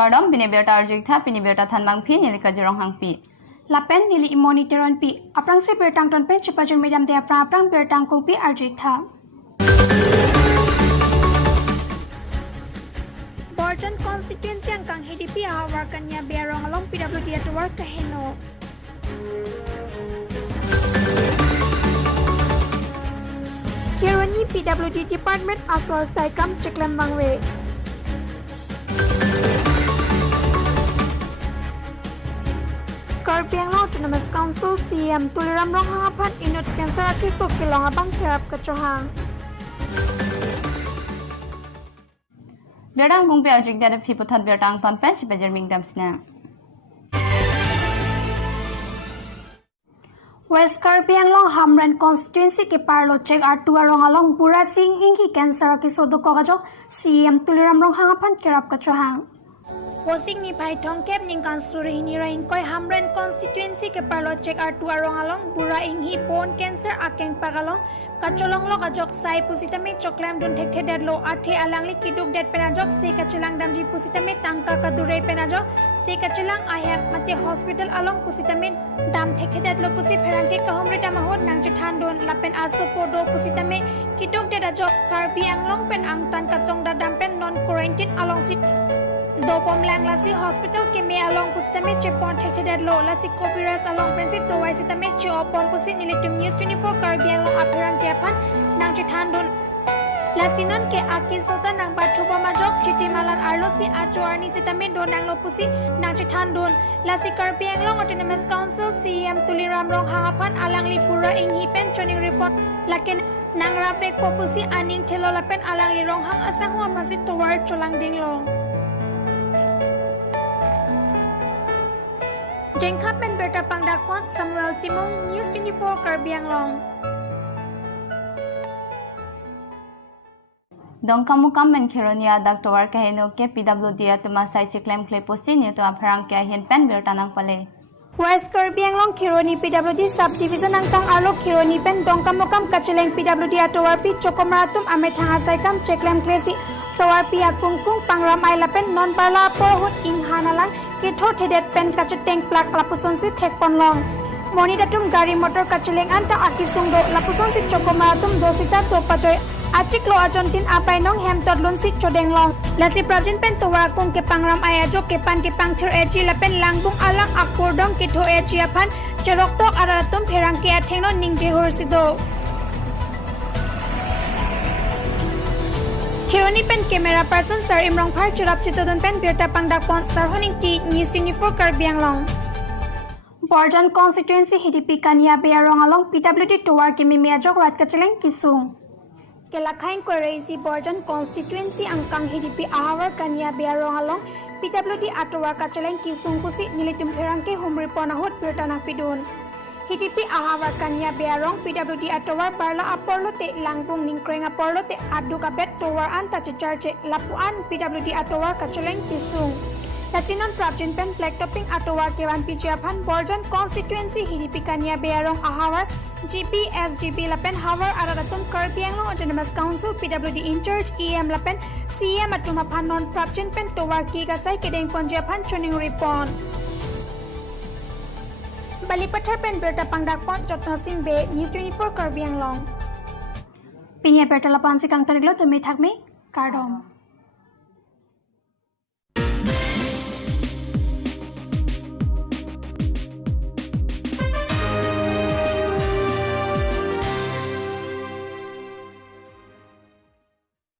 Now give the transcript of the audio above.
Kardom bini berta arjuk tha bini berta thanbang phi nilika jorong hangpi. Lapen nili monitoron pi aprang se bertang ton pen chupajur medium de aprang bertang kong pi arjuk tha. Borjan constituency ang kang HDP awar kanya biarong along PWD at work kaheno. Kirani PWD Department asor saikam ceklam bangwe. Karbiang Autonomous Council CM tuliram rong hangapan inut cancer kisok kilong abang kerap kecohang. Bertang kong pi arjuk da phi puthat bertang ton pen chipajur mingdam sna. West Karbiang Long Hamran constituency ke parlo check R2 arong along Bura Singh ingi cancer kisok dokogajok CM tuliram rong hangapan kerap kecohang. Posing ni pai tongkep ningkan suri ni rain koi Hamran constituency ke parlo check R2 arong along Bura ingi bone cancer akeng pagalong kacolong lo kajok sai pusitame choklam dun thek thedlo athe alangli kiduk det penajok se kachilang damji pusitame tangka kadure penajok se kachilang ahep mate hospital along pusitame dam thek thedlo pusi pherangke kahomrita mahot nang jethan don lapen aso podo pusitame kiduk det ajok Karbi Anglong pen angtan kachong dadam pen non quarantine along sit Dopom lang lasi hospital ke me along pusitame chepon thechedad lo lasi copyright along pensit to wai sitame chopom pusit nilitum news 24 Karbiang long apherang tiapan nang jethan don lasinon ke akisota nang bathupa majok chitimalan arlosi achoarni sitame don nang lo pusi nang jethan don lasi Karbiang long Autonomous Council CM tuliram rong hangapan alang lipura inghi pen choning report laken nang rapek popusi aning thelo lapen alang li rong hang asang wa masit toward cholang ding lo Jengkap pen berta pangdakpon Samuel Timong News 24 Karbiang Long. Dong kamu men Kironia Dr. Kaheno ke PWD atuma sai chiklem kleposi ni to apharang ke hin pen berta nang pale. West Karbiang Long Kironi PWD subdivision angkang alok Kironi pen dong kamu kacheleng PWD atowar pi chokomaratum amethanga saikam chiklem klesi towar pi akungkung pangram ai lapen non parla pohut inghanalang ketho thedet pen kacheteng plak lapuson si thekpon long moni datum gari motor kacheleng anta akisung do lapuson si chokomaratum dosita to pajoy achiklo ajontin apai nong hem totlon si chodeng long lasi pravjin pen towar kong ke pangram ai ajok ke pan ke pangthir eji lapen langbung alang akordong ketho eji aphan cherok tok aratum pherang ke athengno ningje horsido Kironi pen camera person Sir Imrong Phar churap chitodon pen berta pangdakpon Sir Honing T News 24 Karbiang Long Borjan constituency HDP kania bearong along PWD towar ke mimiajok rat kacheleng kisung Kelakhain Koreisi Borjan constituency angkang HDP ahawar kania bearong along PWD atowar kacheleng kisung pusi nilitum pherangke humripon ahot berta napidun HDP ahawar kanya bearong PWD atowar parla aporlote langbung ningkreng aporlote adukapet towar anta chicharche lapuan PWD atowar kacheleng kisung lasinon prabjin pen black topping atowar kewan pijapan Borjan constituency HDP kanya bearong ahawar GP SGP lapen hawar araratum Karbiang Long Autonomous Council PWD in charge EM lapen CM atumapan non prabjin pen towar kigasai kedeng ponjapan choning ripon Balipathar pen berta pangdakpon Jotno Singh Be News 24 Karbiang Long Pinya berta lapan sikang tariglo tumi thakme Kardom